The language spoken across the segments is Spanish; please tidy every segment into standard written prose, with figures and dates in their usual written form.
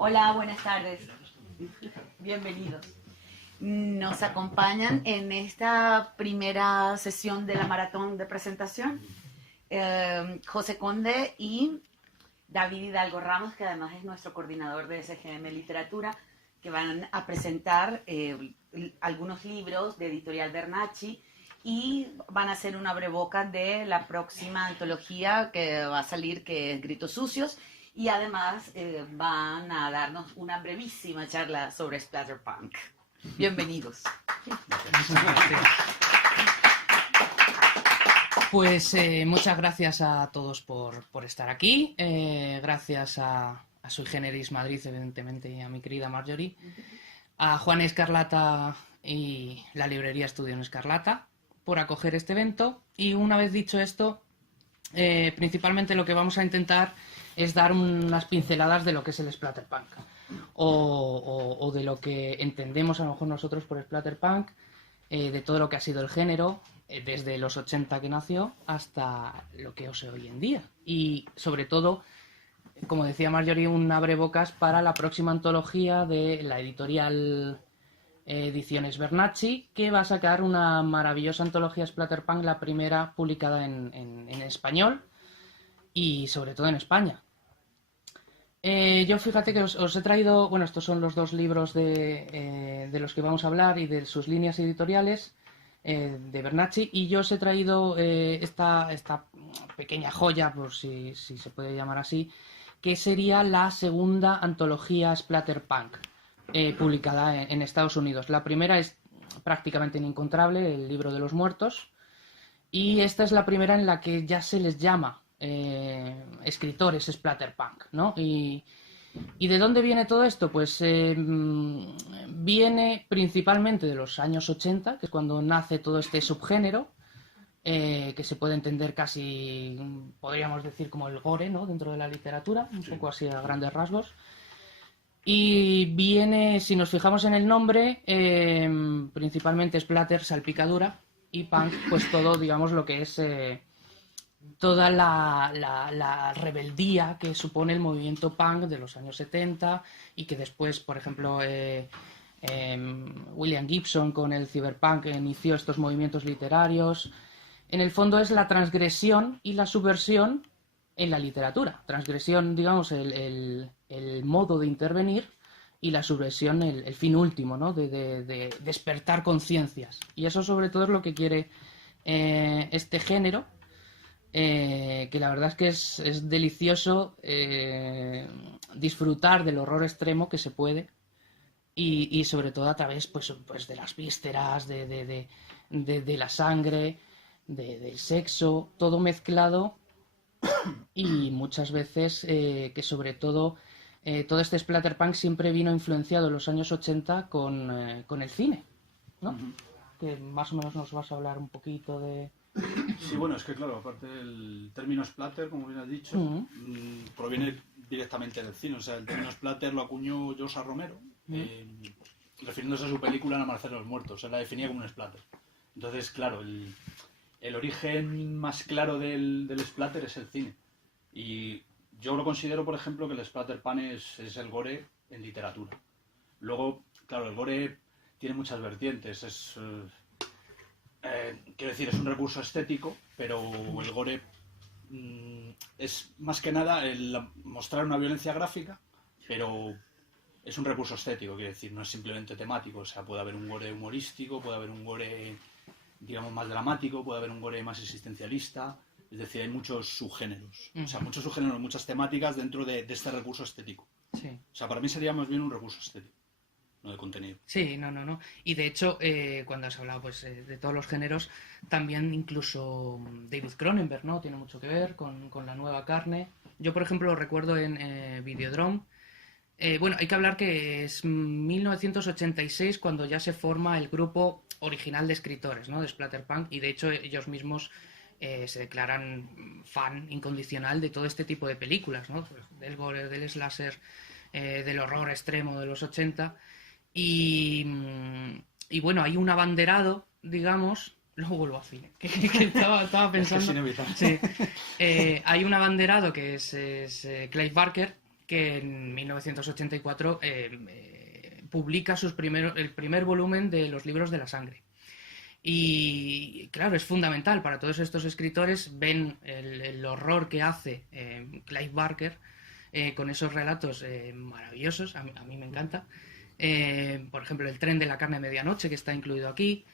Hola, buenas tardes. Bienvenidos. Nos acompañan en esta primera sesión de la maratón de presentación José Conde y David Hidalgo Ramos, que además es nuestro coordinador de SGM Literatura, que van a presentar algunos libros de Editorial Bernacchi y van a hacer un abrebocas de la próxima antología que va a salir, que es Gritos Sucios, y además van a darnos una brevísima charla sobre Splatterpunk. Bienvenidos. Pues muchas gracias a todos por estar aquí. Gracias a Sui Generis Madrid, evidentemente, y a mi querida Marjorie, a Juan Escarlata y la librería Estudio en Escarlata por acoger este evento. Y una vez dicho esto, principalmente lo que vamos a intentar es dar unas pinceladas de lo que es el Splatterpunk o de lo que entendemos a lo mejor nosotros por Splatterpunk, de todo lo que ha sido el género desde los 80 que nació hasta lo que es hoy en día. Y sobre todo, como decía Marjorie, un abrebocas para la próxima antología de la editorial Ediciones Bernacchi, que va a sacar una maravillosa antología Splatterpunk, la primera publicada en español y sobre todo en España. Yo fíjate que os he traído, bueno, estos son los dos libros de los que vamos a hablar y de sus líneas editoriales de Bernacchi, y yo os he traído esta pequeña joya, por si se puede llamar así, que sería la segunda antología Splatterpunk publicada en Estados Unidos. La primera es prácticamente inencontrable, El libro de los muertos, y esta es la primera en la que ya se les llama escritores Splatterpunk, ¿no? ¿Y de dónde viene todo esto? Pues viene principalmente de los años 80, que es cuando nace todo este subgénero, que se puede entender casi, podríamos decir, como el gore, ¿no?, dentro de la literatura, un poco así a grandes rasgos. Y viene, si nos fijamos en el nombre, principalmente splatter, salpicadura, y punk, pues todo, digamos, lo que es toda la rebeldía que supone el movimiento punk de los años 70 y que después, por ejemplo, William Gibson con el cyberpunk inició estos movimientos literarios. En el fondo es la transgresión y la subversión en la literatura. Transgresión, digamos, el modo de intervenir, y la subversión, el fin último, ¿no?, de despertar conciencias. Y eso sobre todo es lo que quiere este género, que la verdad es que es delicioso disfrutar del horror extremo que se puede, y sobre todo a través pues de las vísceras, de la sangre, del sexo, todo mezclado. Y muchas veces que sobre todo todo este Splatterpunk siempre vino influenciado en los años 80 con el cine, ¿no? Uh-huh. Que más o menos nos vas a hablar un poquito de... Sí, bueno, es que claro, aparte del término splatter, como bien has dicho, proviene directamente del cine. O sea, el término splatter lo acuñó Josa Romero, refiriéndose a su película El amanecer de los muertos. Él la definía como un splatter. Entonces, claro, el origen más claro del splatter es el cine. Y yo lo considero, por ejemplo, que el splatterpunk es el gore en literatura. Luego, claro, el gore tiene muchas vertientes. Quiero decir, es un recurso estético, pero el gore es más que nada el mostrar una violencia gráfica, pero es un recurso estético, quiero decir, no es simplemente temático. O sea, puede haber un gore humorístico, puede haber un gore, digamos, más dramático, puede haber un gore más existencialista. Es decir, hay muchos subgéneros, o sea, muchos subgéneros, muchas temáticas dentro de este recurso estético. Sí. O sea, para mí sería más bien un recurso estético, no de contenido. Sí, no. Y de hecho, cuando has hablado pues de todos los géneros, también incluso David Cronenberg, ¿no?, tiene mucho que ver con la nueva carne. Yo, por ejemplo, lo recuerdo en Videodrome. Bueno, hay que hablar que es 1986 cuando ya se forma el grupo original de escritores, ¿no?, de Splatterpunk, y de hecho ellos mismos se declaran fan incondicional de todo este tipo de películas, ¿no?, del gore, del slasher, del horror extremo de los 80. Y bueno, hay un abanderado, digamos, luego vuelvo a cine, que estaba pensando. Es inevitable. Sí. Hay un abanderado que es Clive Barker, que en 1984 publica el primer volumen de los libros de la sangre. Y claro, es fundamental para todos estos escritores. Ven el horror que hace Clive Barker con esos relatos maravillosos. A mí me encanta. Por ejemplo, El tren de la carne de medianoche, que está incluido aquí.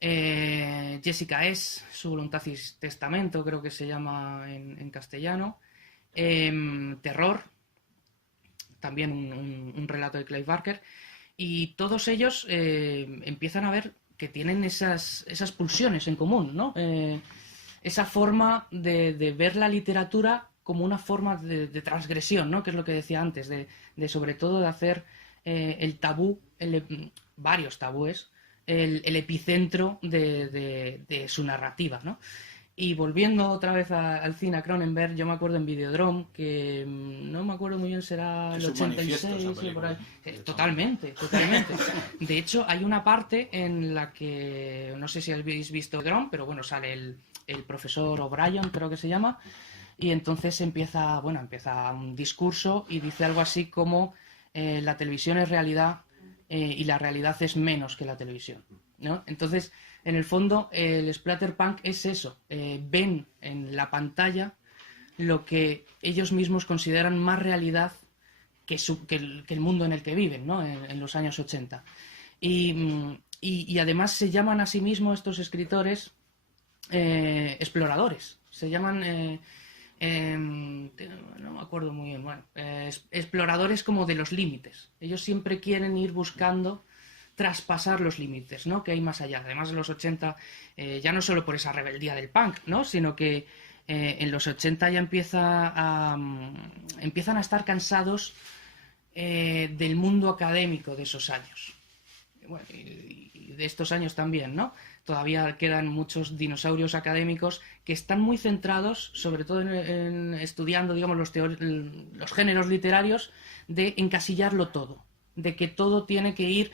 Jessica S., Su voluntatis testamento, creo que se llama en castellano. Terror, también un relato de Clive Barker. Y todos ellos empiezan a ver que tienen esas pulsiones en común, ¿no? Esa forma de ver la literatura como una forma de transgresión, ¿no? Que es lo que decía antes, de sobre todo de hacer el tabú, varios tabúes, el epicentro de su narrativa, ¿no? Y volviendo otra vez al cine, a Cronenberg, yo me acuerdo en Videodrome, que no me acuerdo muy bien, será el 86, por ahí. Totalmente. De hecho, hay una parte en la que, no sé si habéis visto Videodrome, pero bueno, sale el profesor O'Brien, creo que se llama, y entonces empieza un discurso y dice algo así como la televisión es realidad y la realidad es menos que la televisión, ¿no? Entonces, en el fondo, el splatterpunk es eso. Ven en la pantalla lo que ellos mismos consideran más realidad que el mundo en el que viven, ¿no? En los años 80. Y además se llaman a sí mismos estos escritores exploradores. Se llaman... no me acuerdo muy bien. Bueno, exploradores como de los límites. Ellos siempre quieren ir buscando traspasar los límites, ¿no? Que hay más allá. Además, en los 80, ya no solo por esa rebeldía del punk, ¿no? Sino que en los 80 ya empiezan a estar cansados del mundo académico de esos años. Bueno, y de estos años también, ¿no? Todavía quedan muchos dinosaurios académicos que están muy centrados, sobre todo en estudiando, digamos, los géneros literarios, de encasillarlo todo, de que todo tiene que ir,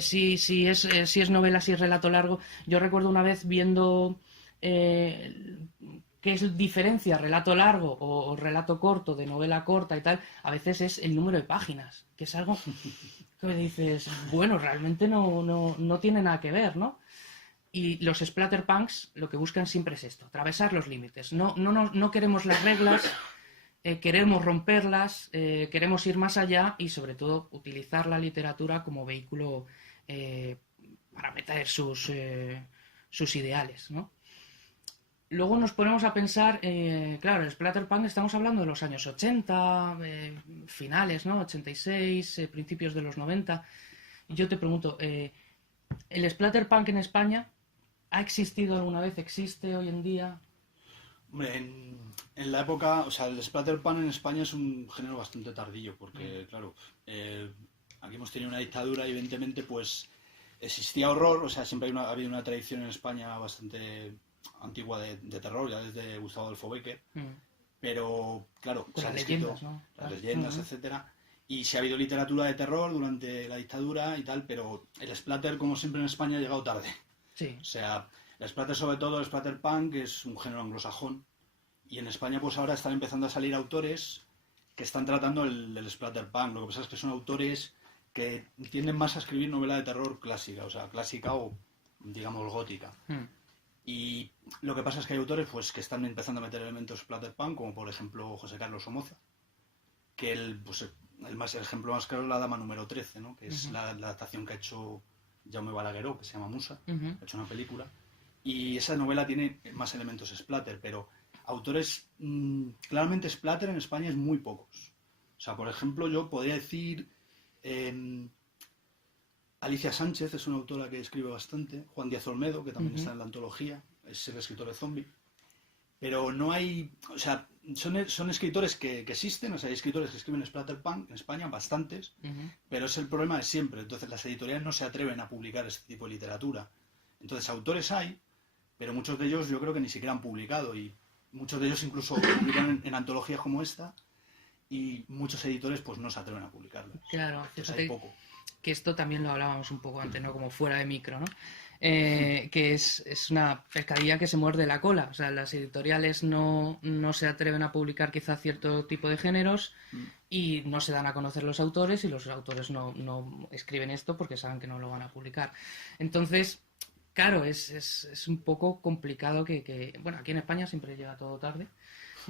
si es novela, si es relato largo. Yo recuerdo una vez viendo qué diferencia relato largo o relato corto de novela corta y tal. A veces es el número de páginas, que es algo que me dices, bueno, realmente no tiene nada que ver, ¿no? Y los splatterpunks lo que buscan siempre es esto, atravesar los límites. No queremos las reglas, queremos romperlas, queremos ir más allá y sobre todo utilizar la literatura como vehículo para meter sus ideales, ¿no? Luego nos ponemos a pensar, claro, el splatterpunk estamos hablando de los años 80, finales, ¿no? 86, principios de los 90. Y yo te pregunto, ¿el splatterpunk en España ha existido alguna vez? ¿Existe hoy en día? Hombre, en la época, o sea, el splatterpunk en España es un género bastante tardío, porque, claro, aquí hemos tenido una dictadura y evidentemente, pues, existía horror, o sea, siempre ha habido una tradición en España bastante antigua de terror, ya desde Gustavo Adolfo Bécquer, pero, claro, se han escrito leyendas, ¿no? las leyendas, etcétera, y sí ha habido literatura de terror durante la dictadura y tal, pero el splatter, como siempre en España, ha llegado tarde. Sí. O sea, el splatter, sobre todo el splatterpunk, es un género anglosajón, y en España pues ahora están empezando a salir autores que están tratando el splatterpunk. Lo que pasa es que son autores que tienden más a escribir novela de terror clásica, o sea, clásica o, digamos, gótica. Y lo que pasa es que hay autores pues que están empezando a meter elementos splatterpunk, como por ejemplo José Carlos Somoza, que el ejemplo más claro es La dama número 13, ¿no? Que es la adaptación que ha hecho Jaume Balagueró, que se llama Musa, ha hecho una película, y esa novela tiene más elementos splatter, pero autores claramente splatter en España es muy pocos. O sea, por ejemplo, yo podría decir Alicia Sánchez es una autora que escribe bastante, Juan Díaz Olmedo, que también está en la antología, es el escritor de Zombie, pero no hay, o sea, son escritores que existen, o sea, hay escritores que escriben splatterpunk en España, bastantes, pero es el problema de siempre. Entonces las editoriales no se atreven a publicar este tipo de literatura. Entonces autores hay, pero muchos de ellos yo creo que ni siquiera han publicado, y muchos de ellos incluso publican en antologías como esta, y muchos editores pues no se atreven a publicarlo. Claro, entonces hay poco. Que esto también lo hablábamos un poco antes, ¿no? Como fuera de micro, ¿no? que es una pescadilla que se muerde la cola. O sea, las editoriales no se atreven a publicar quizá cierto tipo de géneros y no se dan a conocer los autores, y los autores no escriben esto porque saben que no lo van a publicar. Entonces, claro, es un poco complicado bueno, aquí en España siempre llega todo tarde,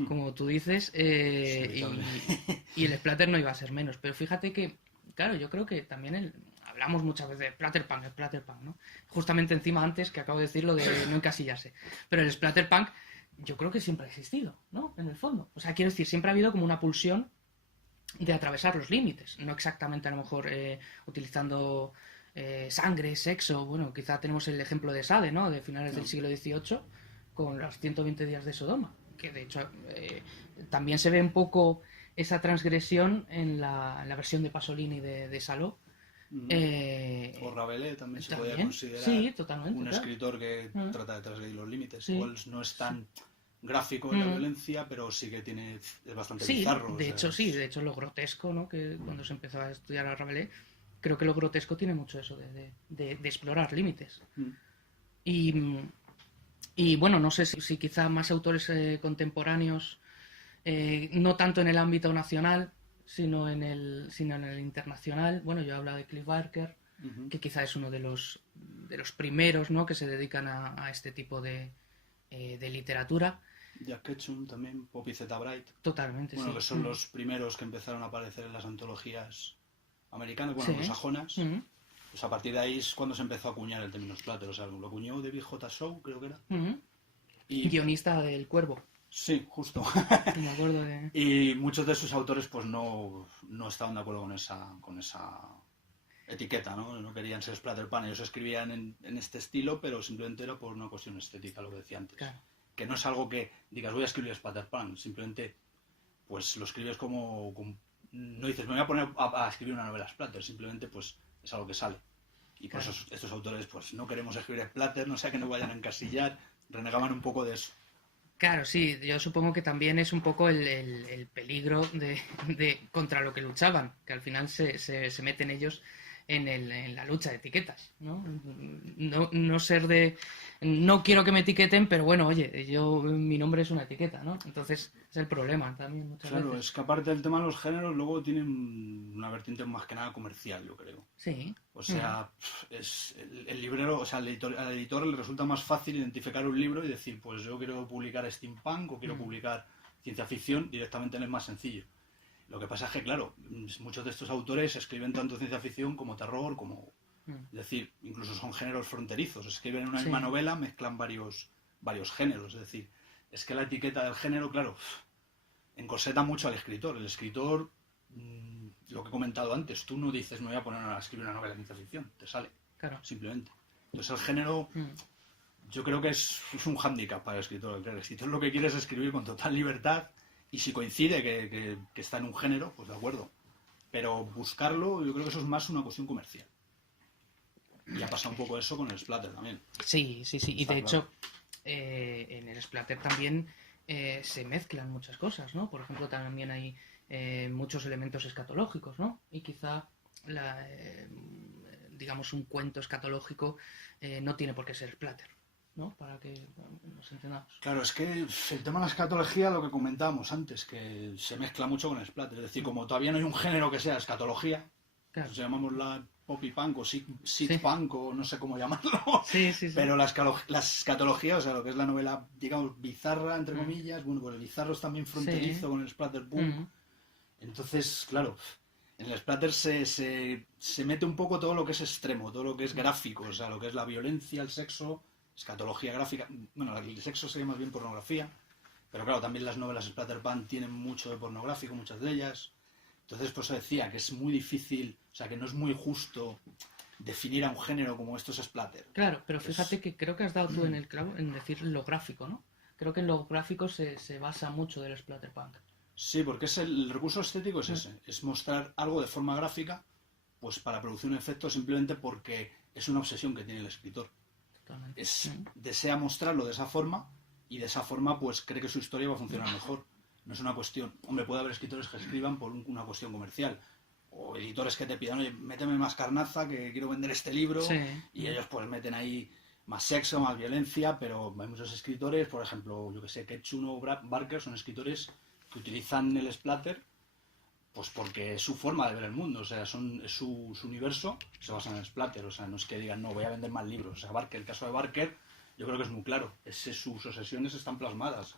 como tú dices, y el splatter no iba a ser menos. Pero fíjate que, claro, yo creo que también hablamos muchas veces de splatterpunk, ¿no? Justamente encima antes que acabo de decir lo de no encasillarse. Pero el splatterpunk yo creo que siempre ha existido, ¿no? En el fondo. O sea, quiero decir, siempre ha habido como una pulsión de atravesar los límites. No exactamente a lo mejor utilizando sangre, sexo. Bueno, quizá tenemos el ejemplo de Sade, ¿no? De finales del siglo XVIII con los 120 días de Sodoma. Que de hecho también se ve un poco esa transgresión en la versión de Pasolini de Saló. O Rabelais también se podría considerar un escritor que trata de transgredir los límites. Sí. Igual no es tan gráfico en la violencia, pero sí que es bastante bizarro. De hecho lo grotesco, ¿no? Que cuando se empezó a estudiar a Rabelais, creo que lo grotesco tiene mucho eso de explorar límites. Y bueno, no sé si quizá más autores contemporáneos, no tanto en el ámbito nacional, sino en el internacional. Bueno, yo hablo de Clive Barker, que quizá es uno de los primeros, ¿no? Que se dedican a este tipo de literatura. Jack Ketchum también, Poppy Z. Bright. Totalmente, bueno, que son los primeros que empezaron a aparecer en las antologías americanas, anglosajonas. Pues a partir de ahí es cuando se empezó a acuñar el término splatter. O sea, lo acuñó David J. Shaw, creo que era. Y guionista del Cuervo. Sí, justo. Me acuerdo de... Y muchos de sus autores pues no estaban de acuerdo con esa etiqueta, ¿no? No querían ser splatterpunk. Ellos escribían en este estilo, pero simplemente era por una cuestión estética, lo que decía antes. Claro. Que no es algo que digas, voy a escribir splatterpunk. Simplemente, pues lo escribes como no dices, me voy a poner a escribir una novela splatter. Simplemente, pues es algo que sale. Y por eso estos autores, pues no queremos escribir splatter, no sea que no vayan a encasillar. Renegaban un poco de eso. Claro, sí, yo supongo que también es un poco el peligro de contra lo que luchaban, que al final se meten ellos en la lucha de etiquetas, ¿no? No ser de... No quiero que me etiqueten, pero bueno, oye, mi nombre es una etiqueta, ¿no? Entonces es el problema también muchas veces. Claro, es que aparte del tema de los géneros, luego tienen una vertiente más que nada comercial, yo creo. Sí. O sea, es el librero, o sea, al editor le resulta más fácil identificar un libro y decir, pues yo quiero publicar steampunk o quiero publicar ciencia ficción, directamente es más sencillo. Lo que pasa es que, claro, muchos de estos autores escriben tanto ciencia ficción como terror, como... Es decir, incluso son géneros fronterizos. Escriben en una misma novela, mezclan varios géneros. Es decir, es que la etiqueta del género, claro, encorseta mucho al escritor. El escritor, lo que he comentado antes, tú no dices, me voy a poner a escribir una novela de ciencia ficción. Te sale, simplemente. Entonces el género, yo creo que es un hándicap para el escritor. El escritor lo que quiere es escribir con total libertad. Y si coincide que está en un género, pues de acuerdo. Pero buscarlo, yo creo que eso es más una cuestión comercial. Y ha pasado un poco eso con el splatter también. Sí. Y de hecho, en el splatter también se mezclan muchas cosas, ¿no? Por ejemplo, también hay muchos elementos escatológicos, ¿no? Y quizá, digamos, un cuento escatológico no tiene por qué ser splatter, ¿no? Para que nos entendamos. Claro, es que el tema de la escatología, lo que comentábamos antes, que se mezcla mucho con el splatter. Es decir, como todavía no hay un género que sea escatología, pues llamamos la poppy punk o sit punk o no sé cómo llamarlo. Sí. Pero la escatología, o sea, lo que es la novela, digamos, bizarra, entre comillas, bueno, pues el bizarro es también fronterizo con el splatterpunk. Entonces, claro, en el splatter se mete un poco todo lo que es extremo, todo lo que es gráfico, o sea, lo que es la violencia, el sexo, escatología gráfica. Bueno, el sexo sería más bien pornografía, pero claro, también las novelas splatterpunk tienen mucho de pornográfico, muchas de ellas. Entonces, pues decía que es muy difícil, o sea, que no es muy justo definir a un género como esto es splatter. Claro, pero fíjate que creo que has dado tú en el clavo en decir lo gráfico, ¿no? Creo que en lo gráfico se basa mucho del splatterpunk. Sí, porque el recurso estético es ese, es mostrar algo de forma gráfica, pues para producir un efecto simplemente porque es una obsesión que tiene el escritor. Totalmente. Desea mostrarlo de esa forma y de esa forma pues cree que su historia va a funcionar mejor. No es una cuestión... Hombre, puede haber escritores que escriban por una cuestión comercial, o editores que te pidan, oye, méteme más carnaza, que quiero vender este libro, Sí. y ellos pues meten ahí más sexo, más violencia, pero hay muchos escritores, por ejemplo, yo que sé, Ketchum o Barker, son escritores que utilizan el splatter pues porque es su forma de ver el mundo, o sea, es su universo se basa en el splatter, o sea, no es que digan, no, voy a vender más libros, o sea, Barker, el caso de Barker, yo creo que es muy claro, sus obsesiones están plasmadas,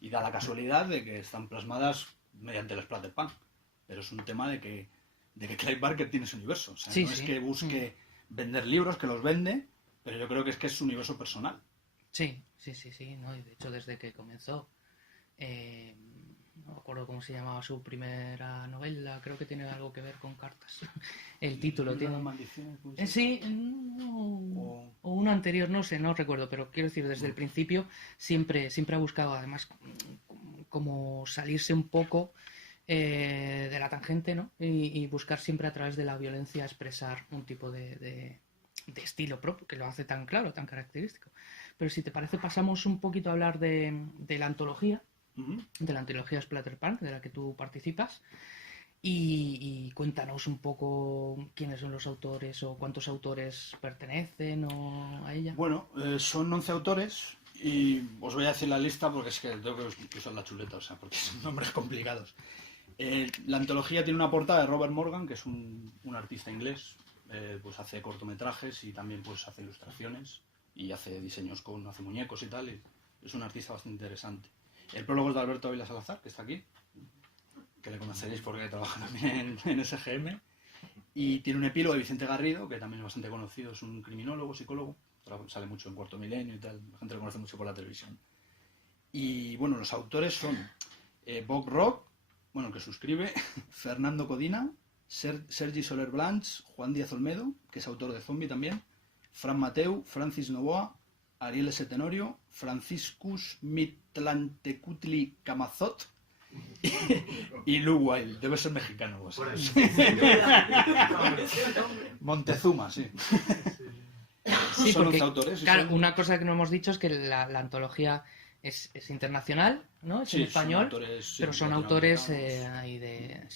y da la casualidad de que están plasmadas mediante el splatterpunk, pero es un tema de que Clive Barker tiene su universo, o sea, Sí, no sí. es que busque vender libros, que los vende, pero yo creo que es su universo personal. Sí, ¿no? Y de hecho desde que comenzó, no me acuerdo cómo se llamaba su primera novela, creo que tiene algo que ver con cartas. El título tiene... Maldiciones, Sí, o uno anterior, no sé, no recuerdo, pero quiero decir, desde el principio siempre ha buscado además como salirse un poco de la tangente, ¿no? Y buscar siempre a través de la violencia expresar un tipo de estilo propio, que lo hace tan claro, tan característico. Pero si te parece, pasamos un poquito a hablar de la antología, de la antología Splatterpunk, de la que tú participas, y cuéntanos un poco quiénes son los autores o cuántos autores pertenecen a ella. Bueno, son 11 autores y os voy a decir la lista porque es que tengo que usar la chuleta, o sea, porque son nombres complicados. La antología tiene una portada de Robert Morgan, que es un artista inglés, pues hace cortometrajes y también pues hace ilustraciones y hace diseños hace muñecos y tal, y es un artista bastante interesante. El prólogo es de Alberto Ávila Salazar, que está aquí, que le conoceréis porque trabaja también en SGM, y tiene un epílogo de Vicente Garrido, que también es bastante conocido, es un criminólogo, psicólogo, sale mucho en Cuarto Milenio y tal, la gente lo conoce mucho por la televisión. Y bueno, los autores son Bob Rock, bueno, que suscribe, Fernando Codina, Sergi Soler Blanch, Juan Díaz Olmedo, que es autor de Zombie también, Fran Mateu, Francis Novoa, Ariel S. Tenorio, Franciscus Mitlantecutli Camazot y Lou Wild, debe ser mexicano. O sea. Montezuma, sí. Sí, son porque, 11 autores. Claro, una cosa que no hemos dicho es que la antología es internacional, ¿no? Es en español, autores, pero son autores ahí de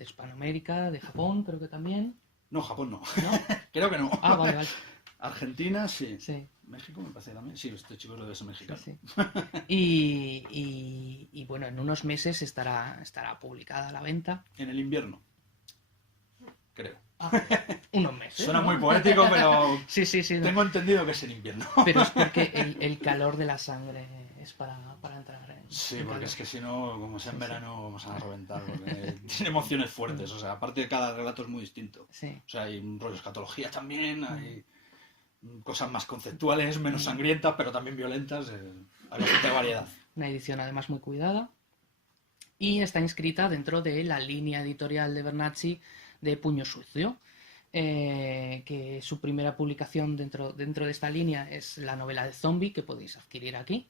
Hispanoamérica, de Japón, creo que también. No, Japón no. ¿No? Creo que no. Ah, vale. Argentina, sí. Sí. México me parece también. Sí, este chico debe ser mexicano. Sí. Y bueno, en unos meses estará publicada a la venta. En el invierno, creo. Unos meses. Suena ¿no? muy poético, pero sí, no. tengo entendido que es en invierno. Pero es porque el calor de la sangre es para entrar en... Sí, en porque calor. es que si no, como sea en verano, vamos a reventar. Porque tiene emociones fuertes, o sea, aparte cada relato es muy distinto. Sí. O sea, hay un rollo de escatología también, hay cosas más conceptuales, menos sangrientas, pero también violentas. Hay bastante variedad. Una edición además muy cuidada. Y está inscrita dentro de la línea editorial de Bernacchi de Puño Sucio, que su primera publicación dentro de esta línea es la novela de Zombie, que podéis adquirir aquí,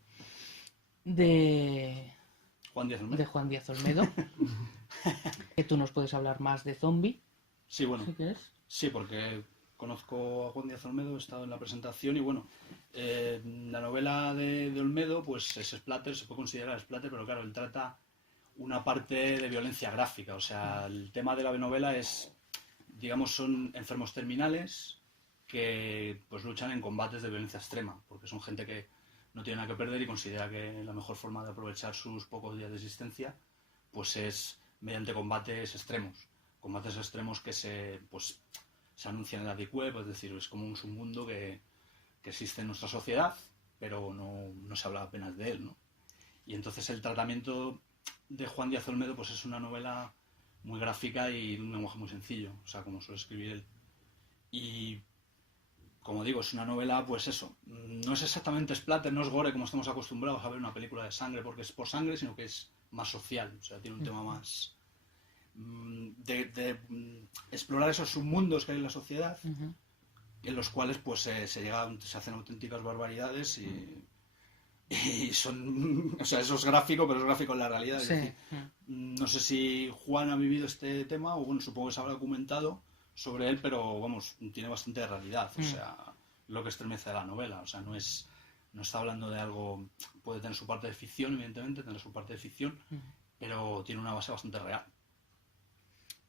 de Juan Díaz Olmedo. Que tú nos puedes hablar más de Zombie. Sí, bueno. ¿Sí que es? Sí, porque conozco a Juan Díaz Olmedo, he estado en la presentación y bueno, la novela de Olmedo pues es splatter, se puede considerar splatter, pero claro, él trata una parte de violencia gráfica, o sea, el tema de la novela es, digamos, son enfermos terminales que pues luchan en combates de violencia extrema, porque son gente que no tiene nada que perder y considera que la mejor forma de aprovechar sus pocos días de existencia pues es mediante combates extremos que se anuncian en la Deep Web, es decir, es como un submundo que existe en nuestra sociedad, pero no se habla apenas de él, ¿no? Y entonces el tratamiento de Juan Díaz Olmedo pues es una novela muy gráfica y de un lenguaje muy sencillo, o sea, como suele escribir él. Y, como digo, es una novela, pues eso, no es exactamente splatter, no es gore como estamos acostumbrados a ver una película de sangre porque es por sangre, sino que es más social, o sea, tiene un tema más de explorar esos submundos que hay en la sociedad, en los cuales pues se hacen auténticas barbaridades y son, o sea, eso es gráfico, pero es gráfico en la realidad. Sí. Es decir, no sé si Juan ha vivido este tema, o bueno, supongo que se habrá documentado sobre él, pero vamos, tiene bastante realidad, o sea, lo que estremece de la novela, o sea, no está hablando de algo, puede tener su parte de ficción, evidentemente, tener su parte de ficción, pero tiene una base bastante real.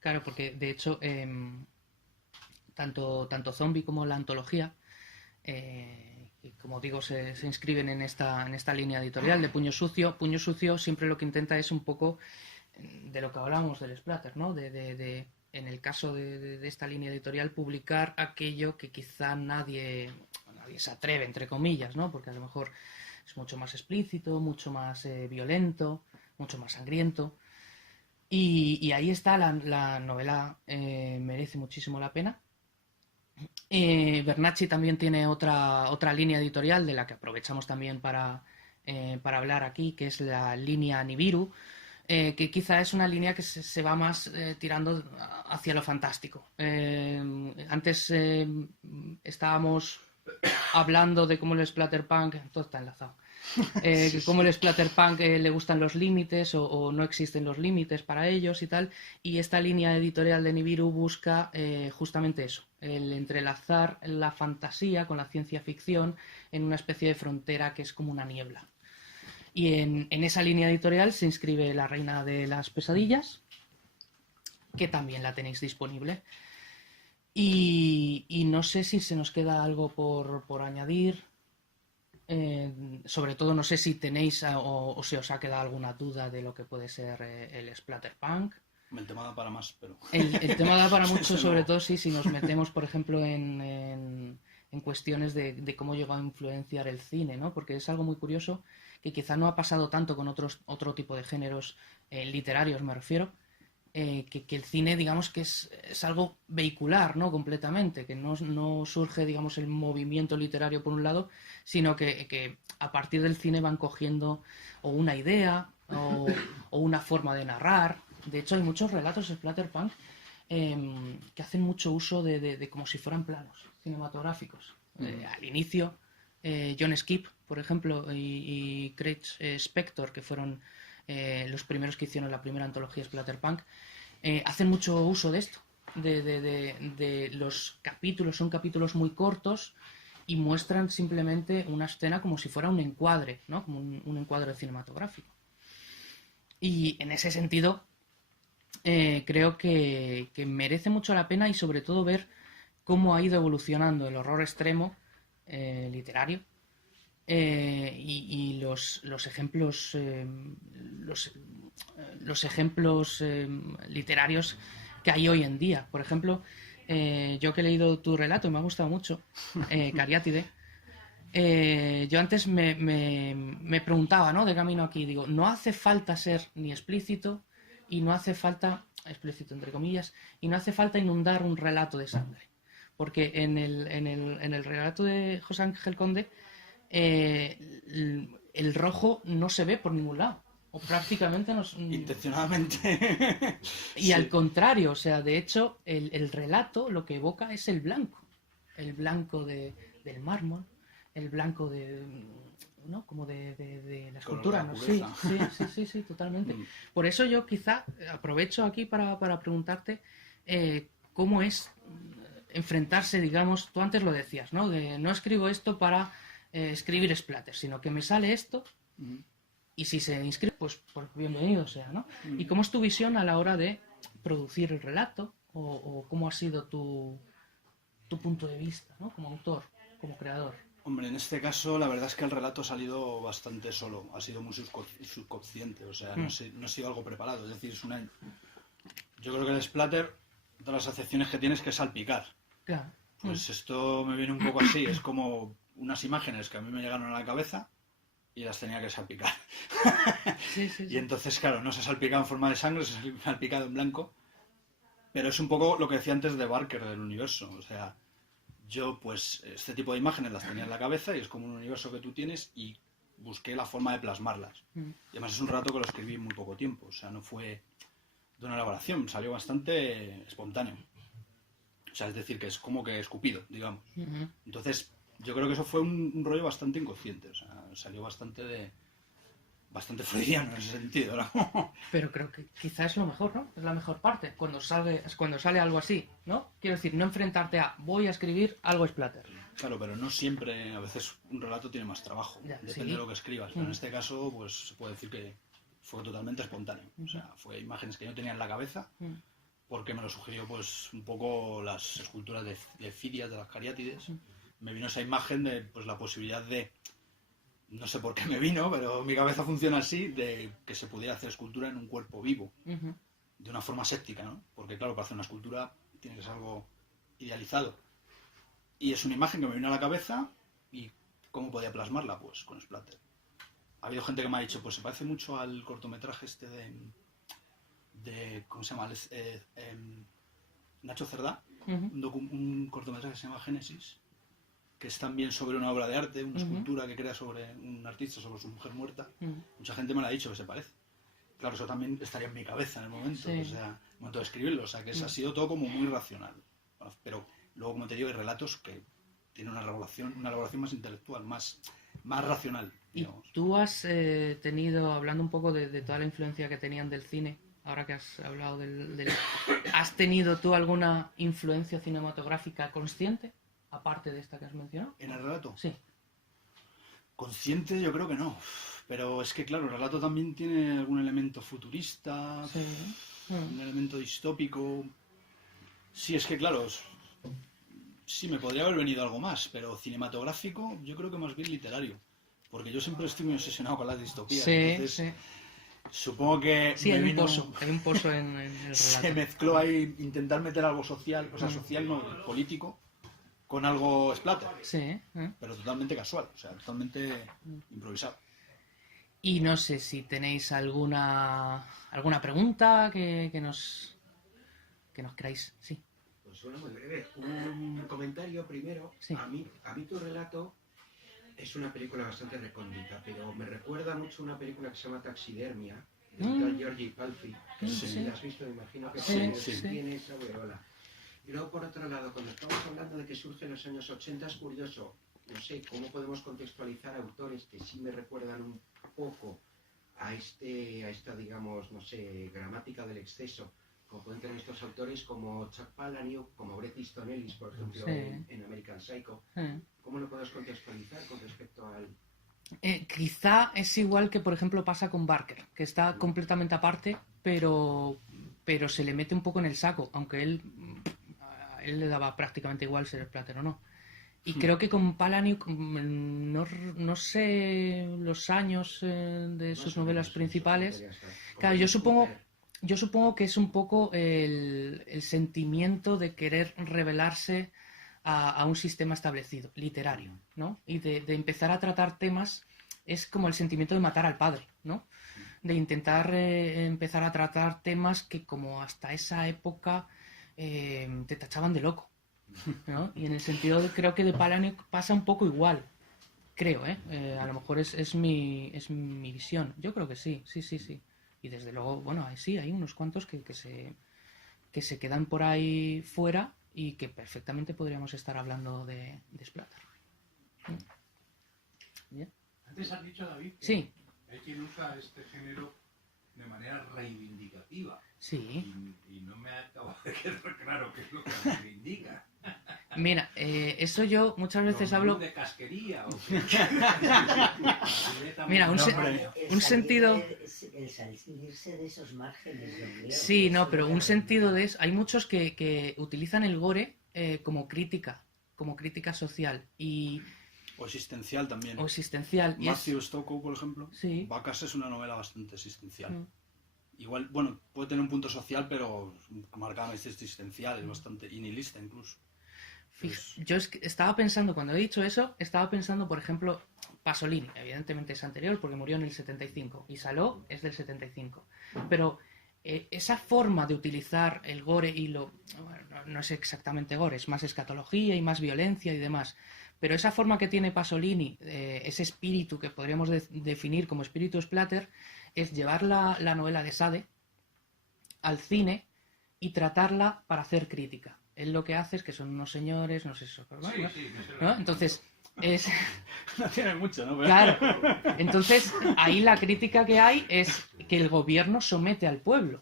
Claro, porque de hecho, tanto Zombie como la antología, que, como digo, se inscriben en esta línea editorial de Puño Sucio. Puño Sucio siempre lo que intenta es un poco de lo que hablábamos del splatter, ¿no? En el caso de esta línea editorial, publicar aquello que quizá nadie se atreve, entre comillas, ¿no? Porque a lo mejor es mucho más explícito, mucho más violento, mucho más sangriento. Y ahí está, la novela merece muchísimo la pena. Bernacchi también tiene otra línea editorial de la que aprovechamos también para hablar aquí, que es la línea Nibiru, que quizá es una línea que se va más tirando hacia lo fantástico. Antes estábamos hablando de cómo el splatterpunk, todo está enlazado, cómo el splatterpunk le gustan los límites o no existen los límites para ellos y tal, y esta línea editorial de Nibiru busca justamente eso, el entrelazar la fantasía con la ciencia ficción en una especie de frontera que es como una niebla. Y en esa línea editorial se inscribe La Reina de las Pesadillas, que también la tenéis disponible. Y no sé si se nos queda algo por añadir. Sobre todo no sé si tenéis o si os ha quedado alguna duda de lo que puede ser el splatterpunk. El tema da para más, pero... El tema da para mucho, sobre todo si nos metemos, por ejemplo, en cuestiones de cómo llegó a influenciar el cine, ¿no? Porque es algo muy curioso que quizá no ha pasado tanto con otro tipo de géneros literarios, me refiero, que el cine, digamos, que es algo vehicular, ¿no? Completamente, que no surge, digamos, el movimiento literario por un lado, sino que a partir del cine van cogiendo o una idea o una forma de narrar. De hecho, hay muchos relatos de splatterpunk que hacen mucho uso de como si fueran planos cinematográficos. Al inicio, John Skip, por ejemplo, y Craig Spector, que fueron los primeros que hicieron la primera antología splatterpunk, hacen mucho uso de esto, de los capítulos. Son capítulos muy cortos y muestran simplemente una escena como si fuera un encuadre, ¿no? Como un encuadre cinematográfico. Y en ese sentido, creo que merece mucho la pena, y sobre todo ver cómo ha ido evolucionando el horror extremo literario, y los ejemplos literarios que hay hoy en día. Por ejemplo, yo que he leído tu relato y me ha gustado mucho, Cariátide, yo antes me preguntaba, ¿no? De camino aquí, digo, no hace falta ser ni explícito, y no hace falta, explícito entre comillas, y no hace falta inundar un relato de sangre. Porque en el relato de José Ángel Conde, el rojo no se ve por ningún lado, o prácticamente no. Intencionadamente. Y sí. Al contrario, o sea, de hecho, el relato lo que evoca es el blanco del mármol, el blanco ¿no? Como de la escultura, ¿no? Sí, totalmente. Por eso yo quizá aprovecho aquí para preguntarte cómo es enfrentarse, digamos, tú antes lo decías, ¿no? No escribo esto para escribir splatter, sino que me sale esto y si se inscribe, pues bienvenido sea, ¿no? ¿Y cómo es tu visión a la hora de producir el relato o cómo ha sido tu punto de vista, ¿no? Como autor, como creador? Hombre, en este caso la verdad es que el relato ha salido bastante solo, ha sido muy subconsciente, o sea, no ha sido algo preparado, es decir, yo creo que el splatter, de las acepciones que tiene es que es salpicar. Claro. Pues esto me viene un poco así, es como unas imágenes que a mí me llegaron a la cabeza y las tenía que salpicar. Sí. Y entonces, claro, no se ha salpicado en forma de sangre, se ha salpicado en blanco, pero es un poco lo que decía antes de Barker, del universo, o sea... Yo, pues, este tipo de imágenes las tenía en la cabeza y es como un universo que tú tienes y busqué la forma de plasmarlas. Y además es un relato que lo escribí en muy poco tiempo, o sea, no fue de una elaboración, salió bastante espontáneo. O sea, es decir, que es como que escupido, digamos. Entonces, yo creo que eso fue un rollo bastante inconsciente, o sea, salió bastante freudiano en ese sentido, ¿no? Pero creo que quizás es lo mejor, ¿no? Es la mejor parte, cuando sale algo así, ¿no? Quiero decir, no enfrentarte a voy a escribir algo splatter. Claro, pero no siempre, a veces un relato tiene más trabajo, depende de lo que escribas. Pero en este caso, pues se puede decir que fue totalmente espontáneo. O sea, fue imágenes que yo tenía en la cabeza porque me lo sugirió pues un poco las esculturas de Fidias, de las Cariátides. Me vino esa imagen de pues la posibilidad de, no sé por qué me vino, pero mi cabeza funciona así, de que se pudiera hacer escultura en un cuerpo vivo, de una forma séptica, ¿no? Porque claro, para hacer una escultura tiene que ser algo idealizado. Y es una imagen que me vino a la cabeza y ¿cómo podía plasmarla? Pues con splatter. Ha habido gente que me ha dicho, pues se parece mucho al cortometraje este de ¿cómo se llama? Nacho Cerdá, un cortometraje que se llama Génesis, que es también sobre una obra de arte, una escultura que crea sobre un artista, sobre su mujer muerta. Mucha gente me lo ha dicho que se parece. Claro, eso también estaría en mi cabeza en el momento, o sea, en el momento de escribirlo, o sea, que eso ha sido todo como muy racional. Pero luego, como te digo, hay relatos que tienen una elaboración más intelectual, más racional, digamos. ¿Y tú has tenido, hablando un poco de toda la influencia que tenían del cine, ahora que has hablado ¿has tenido tú alguna influencia cinematográfica consciente, aparte de esta que has mencionado? ¿En el relato? Sí. Consciente yo creo que no, pero es que claro, el relato también tiene algún elemento futurista, un elemento distópico. Sí, es que claro, sí, me podría haber venido algo más, pero cinematográfico yo creo que más bien literario, porque yo siempre estoy muy obsesionado con las distopías, entonces supongo que sí, hay un pozo en el relato. Se mezcló ahí intentar meter algo social, o sea, social no, político, con algo splatter, pero totalmente casual, o sea, totalmente improvisado. Y no sé si tenéis alguna pregunta que nos queráis. Sí. Pues una muy breve. Un comentario primero. Sí. A mí tu relato es una película bastante recóndita, pero me recuerda mucho a una película que se llama Taxidermia, de Georgie Palfrey, que si la has visto, me imagino que tiene esa aureola. Y luego, por otro lado, cuando estamos hablando de que surge en los años 80, es curioso, no sé, cómo podemos contextualizar autores que sí me recuerdan un poco a esta, digamos, no sé, gramática del exceso, como pueden tener estos autores como Chuck Palahniuk, como Bret Easton Ellis, por ejemplo, en American Psycho. ¿Cómo lo puedes contextualizar con respecto al...? Quizá es igual que, por ejemplo, pasa con Barker, que está completamente aparte, pero se le mete un poco en el saco, aunque a él le daba prácticamente igual ser Splatter o no. Y creo que con Palahniuk, no sé los años de sus novelas principales. Claro, yo supongo que es un poco el sentimiento de querer revelarse a un sistema establecido, literario, ¿no? Y de empezar a tratar temas, es como el sentimiento de matar al padre, ¿no? De intentar empezar a tratar temas que como hasta esa época te tachaban de loco, ¿no? Y en el sentido creo que de Palahniuk pasa un poco igual, creo, a lo mejor es mi visión, yo creo que sí. Y desde luego, bueno, sí, hay unos cuantos que se quedan por ahí fuera y que perfectamente podríamos estar hablando de Splatter. ¿Bien? Antes has dicho, David, que sí. hay quien usa este género de manera reivindicativa. Sí. Y no me acaba de quedar claro qué es lo que reivindica. Mira, eso yo muchas veces hablo... ¿De casquería? Mira, un sentido... El salirse de esos márgenes. Sí, no, pero un sentido de eso... Hay muchos que utilizan el gore como crítica social y... O existencial también. O existencial. Matthew Stokoe, por ejemplo. Sí. Vacas es una novela bastante existencial. Igual, bueno, puede tener un punto social, pero marcadamente existencial, es bastante nihilista incluso. Pues... Yo estaba pensando, cuando he dicho eso, por ejemplo, Pasolini, evidentemente es anterior porque murió en el 75, y Saló es del 75. Pero esa forma de utilizar el gore y no es exactamente gore, es más escatología y más violencia y demás. Pero esa forma que tiene Pasolini, ese espíritu que podríamos definir como espíritu splatter, es llevar la novela de Sade al cine y tratarla para hacer crítica. Él lo que hace es que son unos señores, no sé si ¿no? Entonces, es... No tiene mucho, ¿no? Claro. Entonces, ahí la crítica que hay es que el gobierno somete al pueblo,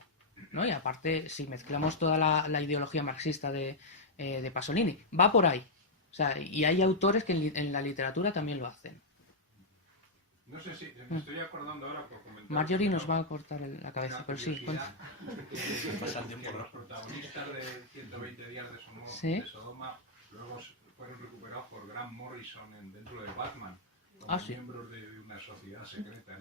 ¿no? Y aparte, si mezclamos toda la ideología marxista de Pasolini, va por ahí. O sea, y hay autores que en la literatura también lo hacen. No sé si me estoy acordando ahora por comentar. Marjorie nos va a cortar la cabeza, pero sí. Que los protagonistas de 120 días de Sodoma luego fueron recuperados por Grant Morrison dentro de Batman. Como miembros de una sociedad secreta.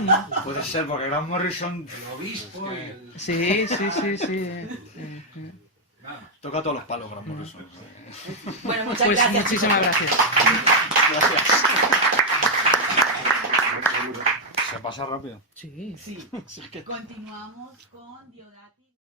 No. Puede ser, porque Grant Morrison... El obispo y el... Sí. Toca todos los palos, Grant Morrison. Bueno, muchas Pues gracias. muchísimas gracias. Gracias. Se pasa rápido. Sí. Sí. Continuamos con Diodati.